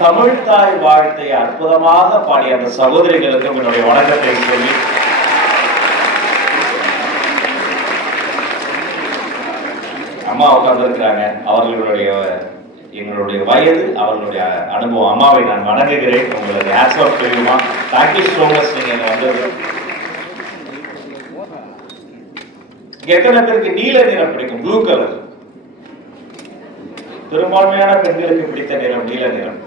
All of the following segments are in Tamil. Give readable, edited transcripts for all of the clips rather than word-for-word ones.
தமிழ் தாய் வாழ்த்தை அற்புதமாக பாடிய அந்த சகோதரிகளுக்கும் என்னுடைய வணக்கத்தை சொல்லி, அம்மா உட்கார்ந்திருக்கிறாங்க. அவர்களுடைய எங்களுடைய வயது, அவர்களுடைய அனுபவம். அம்மாவை நான் வணங்குகிறேன். உங்களுக்கு ஹேட்ஸ் ஆஃப் தெரியுமா? Thank you so much. நீங்க வந்தது. எத்தனை பேருக்கு நீல நிறம் பிடிக்கும்? Blue colour. பெரும்பான்மையான பெண்களுக்கு பிடித்த நிறம் நீல நிறம்.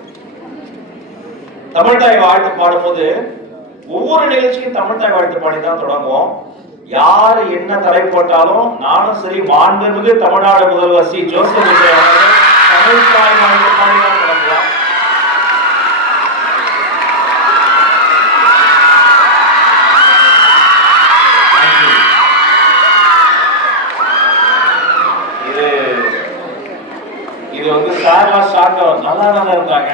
தமிழ்தாய் வாழ்த்து பாடும்போது ஒவ்வொரு நிகழ்ச்சிக்கும் தமிழ்தாய் வாழ்த்து பாடி தான் தொடங்குவோம். யாரு என்ன தடை போட்டாலும் நானும் சரி, மாண்புமிகு தமிழ்நாடு முதல்வர் சி ஜோசப் விஜய் தமிழ்தாய் வாழ்த்து பாடி தான் தொடங்குவோம். இது வந்து சார்லாம் ஷார்ட் நல்லா இருந்தாங்க.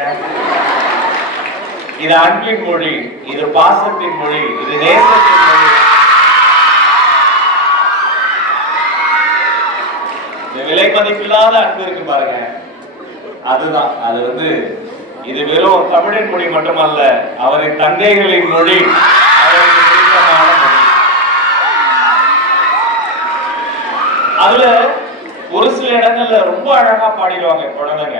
இது அன்பின் மொழி, இது பாசத்தின் மொழி, இது நேசத்தின் மொழி. இந்த விலை மதிப்பில்லாத அன்பு இருக்கு பாருங்க, அதுதான். அது வந்து இது வெறும் தமிழின் மொழி மட்டுமல்ல, அவரின் தங்கைகளின் மொழி, அவருக்கு பிடித்தமான மொழி. அதுல ஒரு சில இடங்கள்ல ரொம்ப அழகா பாடிடுவாங்க குழந்தைங்க.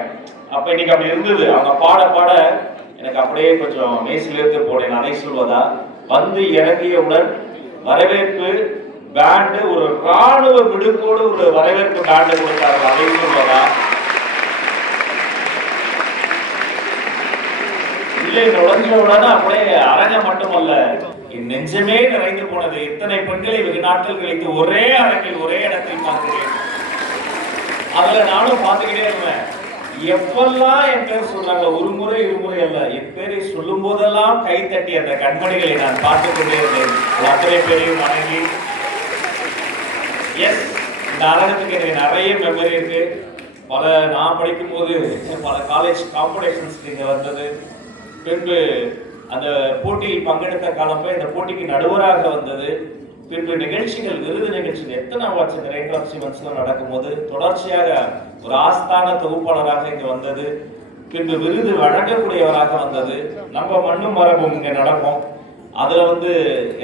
அப்ப இன்னைக்கு அப்படி இருந்தது. அவங்க பாட பாட எனக்கு அப்படியே கொஞ்சம் மேசிலிருந்து போனேன். அதை சொல்வதா, வந்து இறங்கியவுடன் வரவேற்பு பேண்டு, ஒரு ராணுவ விடுப்போடு ஒரு வரவேற்பு பேண்டு கொடுத்தார்கள். அதை சொல்வதா, இல்லை நுழைஞ்சவுடன் அப்படியே அரங்கம் மட்டுமல்ல, என் நெஞ்சமே நிறைந்து போனது. இத்தனை பெண்களை வெகு நாட்கள் கழித்து ஒரே அரங்கில் ஒரே இடத்தில் பார்க்கிறேன். அதுல நானும் பார்த்துக்கிட்டே இருந்தேன். எப்பெல்லாம் என் பேர் சொல்றாங்க, ஒரு முறை இருமுறை அல்ல, என் பேரை சொல்லும் போதெல்லாம் கை தட்டி அந்த கண்மணிகளை நான் பார்த்துக் கொண்டே இருந்தேன். அத்தனை பேரையும் வணங்கி, எஸ், இந்த அரங்கத்துக்கு எனக்கு நிறைய மெமரி இருக்கு. நான் படிக்கும் போது பல காலேஜ் காம்படிஷன்ஸ் இங்க வந்தது. பின்பு அந்த போட்டியில் பங்கெடுத்த காலம் இந்த போட்டிக்கு நடுவராக வந்தது. பின்பு நிகழ்ச்சிகள், விருது நிகழ்ச்சிகள் எத்தனை வாட்சி இந்த ரெயின் ட்ராப் சிமெண்ட்ஸ்ல நடக்கும்போது தொடர்ச்சியாக ஒரு ஆஸ்தான தொகுப்பாளராக இங்க வந்தது. பின்பு விருது வழங்கக்கூடியவராக வந்தது. நம்ம மண்ணும் மரபும் இங்க நடக்கும். அதுல வந்து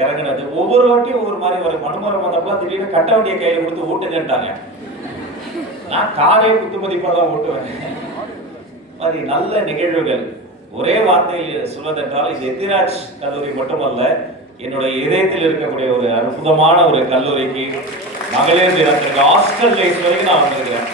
இறங்கினது. ஒவ்வொரு வாட்டியும் ஒவ்வொரு மாதிரி வரும். மண்மரம் வந்தப்ப திடீர்னு கட்ட வண்டியை கையில கொடுத்து ஓட்டுங்கன்ட்டாங்க. நான் காரை குத்துமதிப்பா தான் ஓட்டுவேன். மாதிரி நல்ல நிகழ்வுகள். ஒரே வார்த்தையில் சொல்வதென்றால், இது எத்திராஜ் கல்லூரி மட்டுமல்ல, என்னுடைய இதயத்தில் இருக்கக்கூடிய ஒரு அற்புதமான ஒரு கல்லூரிக்கு மகளிர் தினத்திற்கு ஹாஸ்டல் டேஸ் வரைக்கும் நான் வந்திருக்கிறேன்.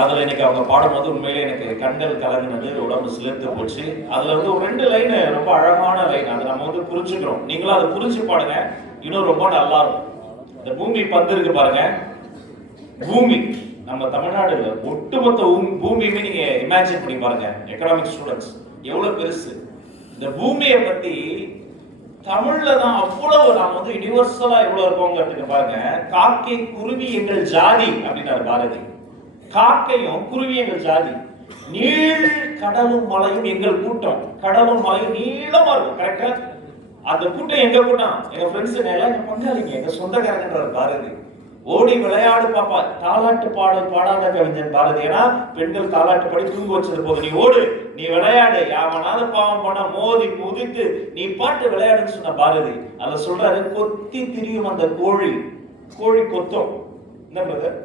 அதுல இன்னைக்கு அவங்க பாடும்போது உண்மையிலே எனக்கு கண்கள் கலங்கினது, உடம்பு சிலிர்த்து போச்சு. அதுல வந்து ஒரு 2 லைன் ரொம்ப அழகான லைன். அதை நம்ம வந்து புரிஞ்சுக்கிறோம். நீங்களும் அதை புரிஞ்சு பாடுங்க, இன்னும் ரொம்ப நல்லா இருக்கும். இந்த பூமி பந்து இருக்கு பாருங்க, பூமி நம்ம தமிழ்நாடுல ஒட்டுமொத்த பூமியுமே நீங்க இமேஜின் பண்ணி பாருங்க. எக்கனாமிக் ஸ்டூடெண்ட்ஸ் எவ்வளவு பெருசு. இந்த பூமியை பத்தி தமிழ்ல தான் அவ்வளவு நாம வந்து யூனிவர்சலா எவ்வளவு இருக்கோங்கிறதுக்கு பாருங்க. காக்கை குருவி எங்கள் ஜாதி அப்படின்னாரு பாரதி. காக்கையும் குருவி எங்கள் ஜாதி. நீள் கடலும் மலையும் எங்கள் கூட்டம். கடலும் மலையும் நீளமா இருக்கும். கரெக்டா? அந்த கூட்டம் எங்க கூட்டம், எங்க ஃப்ரெண்ட்ஸ் எல்லாம் எங்க பங்காளிங்க, எங்க சொந்தக்காரங்கன்றார் பாரதி. ஓடி விளையாடு பாப்பா, தாலாட்டு பாடல் பாடாத கவிஞன் பாரதி. ஏன்னா பெண்கள் தாலாட்டு பாடி தூங்க வச்சது போது, நீ ஓடு, நீ விளையாடு, யாவனாவது பாவம் பண்ண மோதி முதித்து நீ பாட்டு விளையாடுன்னு சொன்ன பாரதி. அதை சொல்றாரு, கொத்தி திரியும் அந்த கோழி, கோழி கொத்தம் என்ன பிரதர்,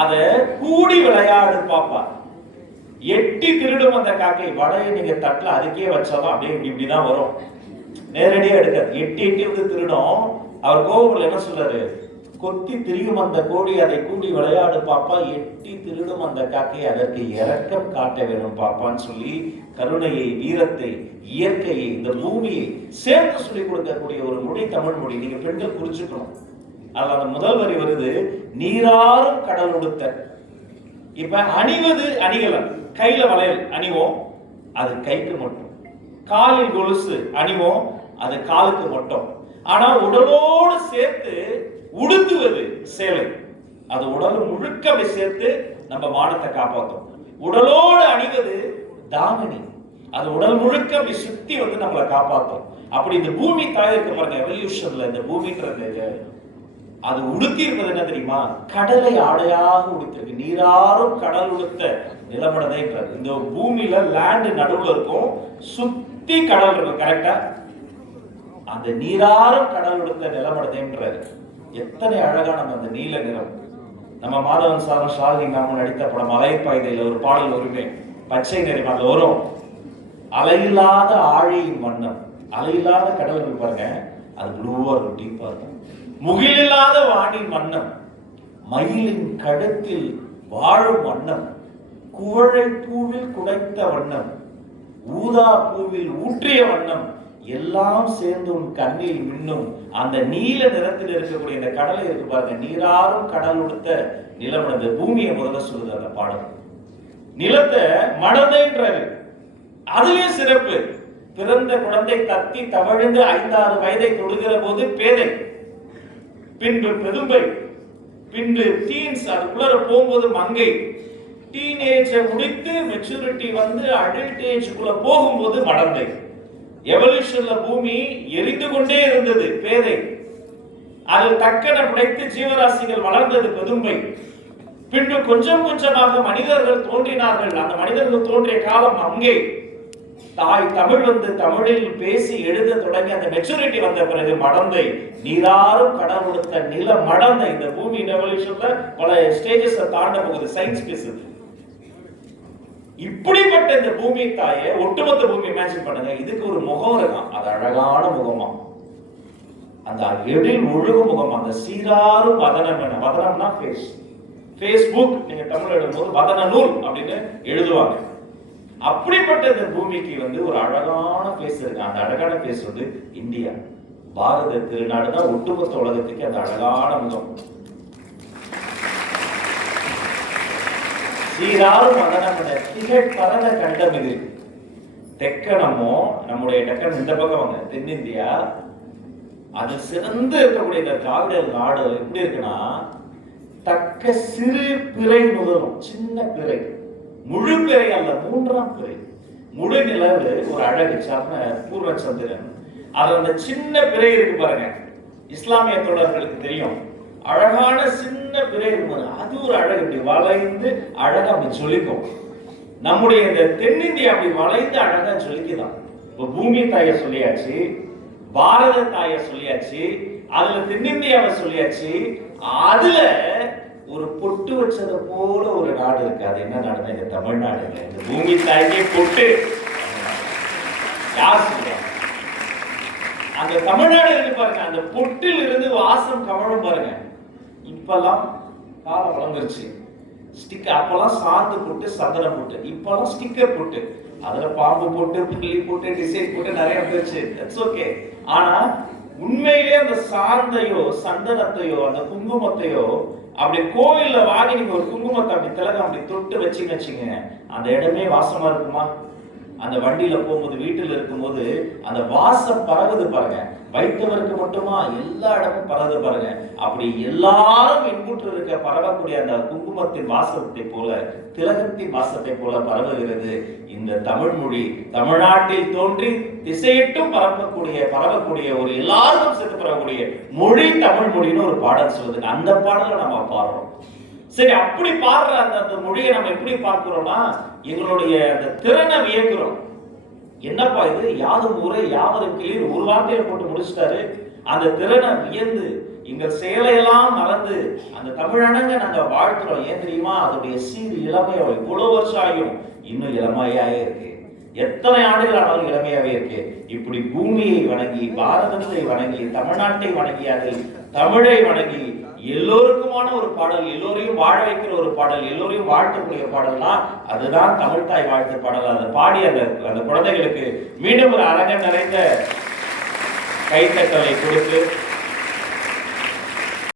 அத கூடி விளையாடு பாப்பா, எட்டி திருடும் அந்த காக்கை. வடையை நீங்க தட்டல அதுக்கே வச்சாலும் அப்படியே இப்படிதான் வரும், நேரடியா எடுக்காது. எட்டி எட்டி வந்து திருடும். அவர் கோபுல என்ன சொல்றாரு, கொத்தி திரியும் அந்த கோழி, அதை கூடி விளையாடு பாப்பா, எட்டி திருடும் அந்த காக்கை, அதற்கு இரக்கம் காட்ட வேணும் பாப்பான்னு சொல்லி கருணையை, வீரத்தை, இயற்கையை, இந்த பூமியை சேர்த்து சொல்லிக் கொடுக்கக்கூடிய ஒரு மொழி தமிழ் மொழி. நீங்க பெண்கள் புரிஞ்சுக்கணும். அதுல அந்த முதல் வரி வருது, நீராறும் கடல் உடுத்த. இப்ப அணிவது அணிகலன், கையில வளையல் அணிவோம், அது கைக்கு மட்டும். காலில் கொலுசு அணிவோம், அது காலுக்கு மட்டும். ஆனா உடலோடு சேர்த்து உடுத்துவது சேலை, அது உடல் முழுக்க அப்படி சேர்த்து நம்ம மானத்தை காப்பாற்றும். உடலோடு அணிவது தாமணி, அது உடல் முழுக்க அப்படி சுத்தி வந்து நம்மளை காப்பாற்றும். அப்படி இந்த பூமி தாயிற்கு பாருங்க, எவல்யூஷன்ல இந்த பூமின்றது அது உடுத்தி இருப்பது என்ன தெரியுமா? கடலை ஆடையாக உடுத்திருக்கு. நீராறும் கடல் உடுத்த நிலமடதைன்றது. இந்த பூமியில லேண்ட் நடுவுல இருக்கும், சுத்தி கடல் இருக்கும். கரெக்டா? அந்த நீராறும் கடல் உடுத்த நிலமடதைன்றாரு. எத்தனை அழகான அந்த நீல நிறம். நம்ம மாதவன் சாரும் ஷாலினி நாமும் நடித்த படம் அலைப்பாய்தையில ஒரு பாடல் வருமே, பச்சை நிறம். அதுல வரும் அலையில்லாத ஆழியின் வண்ணம். அலையில்லாத கடல் பாருங்க, அது ப்ளூவா இருக்கும், டீப்பா இருக்கும். முகிலில்லாத வானின் வண்ணம், மயிலின் கழுத்தில் வாழும் வண்ணம், குவளை பூவில் குடைத்த வண்ணம், ஊதா பூவில் ஊற்றிய வண்ணம், எல்லாம் சேர்ந்து உன் கண்ணில் மின்னும் அந்த நீல நிறத்தில் இருக்கக்கூடிய இந்த கடலை இருக்கு பாருங்க. நீராறும் கடல் உடுத்த நிலமடது. பூமியை முதல்ல சொல்லுது அந்த பாடம். நிலத்தை மடதைன்றாரு. அதுலயும் சிறப்பு. பிறந்த குழந்தை தத்தி தவழ்ந்து 5-6 வயதை தொடுகிற போது பேதை, பின்பு பெதும்பை, பின்பு டீன்ஸ், அதுக்குள்ள போகும்போது மங்கை, டீனேஜ் முடித்து மெச்சூரிட்டி வந்து அடல்ட் ஏஜ்க்குள்ள போகும்போது மடந்தை. எவல்யூஷன்ல பூமி எரிந்து கொண்டே இருந்தது, பேதை. அதில் தக்கன பிழைத்து ஜீவராசிகள் வளர்ந்தது, பெதும்பை. பின்பு கொஞ்சம் கொஞ்சமாக மனிதர்கள் தோன்றினார்கள். அந்த மனிதர்கள் தோன்றிய காலம் அங்கே. தாய் தமிழ் வந்து தமிழில் பேசி எழுத தொடங்கி அந்த மெச்சூரிட்டி வந்த பிறகு மடந்தை. நீராறும் கடல் உடுத்த நில மடந்தை. இந்த பூமி எவல்யூஷன்ல பல ஸ்டேஜஸ் தாண்ட போகுது, சயின்ஸ் பேசுது. இப்படிப்பட்ட இந்த பூமி தாயை, ஒட்டுமொத்த பூமி இமேஜின் பண்ணுங்க. இதுக்கு ஒரு முகம் இருக்கான், அது அழகான முகமா, அந்த எழில் ஒழுகு முகம், அந்த சீராரும் வதனம். என்ன வதனம்னா ஃபேஸ். ஃபேஸ்புக் நீங்க தமிழ் எழுதும்போது வதன நூல் அப்படின்னு எழுதுவாங்க. அப்படிப்பட்ட இந்த பூமிக்கு வந்து ஒரு அழகான ஃபேஸ் இருக்கு. அந்த அழகான ஃபேஸ் வந்து இந்தியா, பாரத திருநாடு தான் ஒட்டுமொத்த உலகத்துக்கு அந்த அழகான முகம். சீராரும் மதனம் திகழ் பரத கண்டம் இது. தெக்கணமோ, நம்முடைய டெக்கன் இந்த பக்கம் வாங்க, தென்னிந்தியா, அது சிறந்து இருக்கக்கூடிய இந்த திராவிட நாடு எப்படி இருக்குன்னா, தக்க சிறு பிறை முதலும், சின்ன பிறை, முழு பிறை அல்ல, 3ஆம் பிறை. முழு நிலவு ஒரு அழகு சார்ந்த பூர்வ சந்திரன். அது அந்த சின்ன பிறை இருக்கு பாருங்க, இஸ்லாமிய தோழர்களுக்கு தெரியும். அழகான சின்ன பிறை இருக்கும், அது ஒரு அழகு. இப்படி வளைந்து அழகா அப்படி ஜொலிக்கும். நம்முடைய இந்த தென்னிந்தியா அப்படி வளைந்து அழகா ஜொலிக்குதான். இப்போ பூமி தாயை சொல்லியாச்சு, பாரத தாயை சொல்லியாச்சு, அதுல தென்னிந்தியாவை சொல்லியாச்சு. அதுல ஒரு பொட்டு வச்சது போல ஒரு நாடு இருக்கு. அது என்ன நாடுனா இந்த தமிழ்நாடு. இந்த பூமி தாய்க்கே பொட்டு யார் சொல்றாங்க? அந்த தமிழ்நாடு இருக்கு பாருங்க, அந்த பொட்டில் இருந்து வாசம் கமழும் பாருங்க. இப்பெல்லாம் காலம் வளர்ந்துருச்சு. ஸ்டிக்கர், அப்பெல்லாம் சாந்து போட்டு சந்தனம் போட்டு, இப்பெல்லாம் ஸ்டிக்கர் போட்டு, அதுல பாம்பு போட்டு புள்ளி போட்டு டிசைன் போட்டு நிறைய வந்துருச்சு. That's okay. ஆனா உண்மையிலே அந்த சாந்தையோ சந்தனத்தையோ அந்த குங்குமத்தையோ அப்படி கோவில்ல வாங்கி நீங்க ஒரு குங்குமத்தை அப்படி திலகம் அப்படி தொட்டு வச்சுன்னு வச்சுங்க, அந்த இடமே வாசமா இருக்குமா? அந்த வண்டியில போகும்போது, வீட்டில் இருக்கும்போது அந்த வாசம் பரவுது பாருங்க. வைத்தவருக்கு மட்டுமா, எல்லா இடமும் பரவுது பாருங்க. அப்படி எல்லாரும் இன்புற்று இருக்க பரவக்கூடிய அந்த குங்குமத்தின் வாசத்தை போல, திலகத்தின் வாசத்தை போல பரவுகிறது இந்த தமிழ் மொழி. தமிழ்நாட்டில் தோன்றி திசையிட்டும் பரவக்கூடிய ஒரு எல்லாருக்கும் சேர்த்து பரவக்கூடிய மொழி தமிழ் மொழின்னு ஒரு பாடல் சொல்லுது. அந்த பாடலை நம்ம பாடுறோம். சரி, அப்படி பாடுற அந்த மொழியை நம்ம எப்படி பார்க்கிறோம்னா, எங்களுடைய அந்த திறனை வியக்கிறோம். என்னப்பா இது, யாதும் ஊரே யாவரும் கேளீர், ஒரு வார்த்தையில போட்டு முடிச்சிட்டாரு. அந்த திறனை வியந்து எங்கள் செயலையெல்லாம் மறந்து அந்த தமிழனங்க நாங்க வாழ்த்துறோம். ஏன் தெரியுமா? அதோடைய சீர் இளமையோ இவ்வளவு வருஷம் ஆகியும் இன்னும் இளமையாவே இருக்கு. எத்தனை ஆண்டுகள் ஆனாலும் இளமையாவே இருக்கு. இப்படி பூமியை வணங்கி, பாரதத்தை வணங்கி, தமிழ்நாட்டை வணங்கி, அதில் தமிழை வணங்கி, எல்லோருக்குமான ஒரு பாடல், எல்லோரையும் வாழ வைக்கிற ஒரு பாடல், எல்லோரையும் வாழ்த்தக்கூடிய பாடல்னா அதுதான் தமிழ்தாய் வாழ்த்து பாடல். அதை பாடி அந்த குழந்தைகளுக்கு மீண்டும் ஒரு அரங்கம் நிறைந்த கைத்தட்டலை கொடுத்து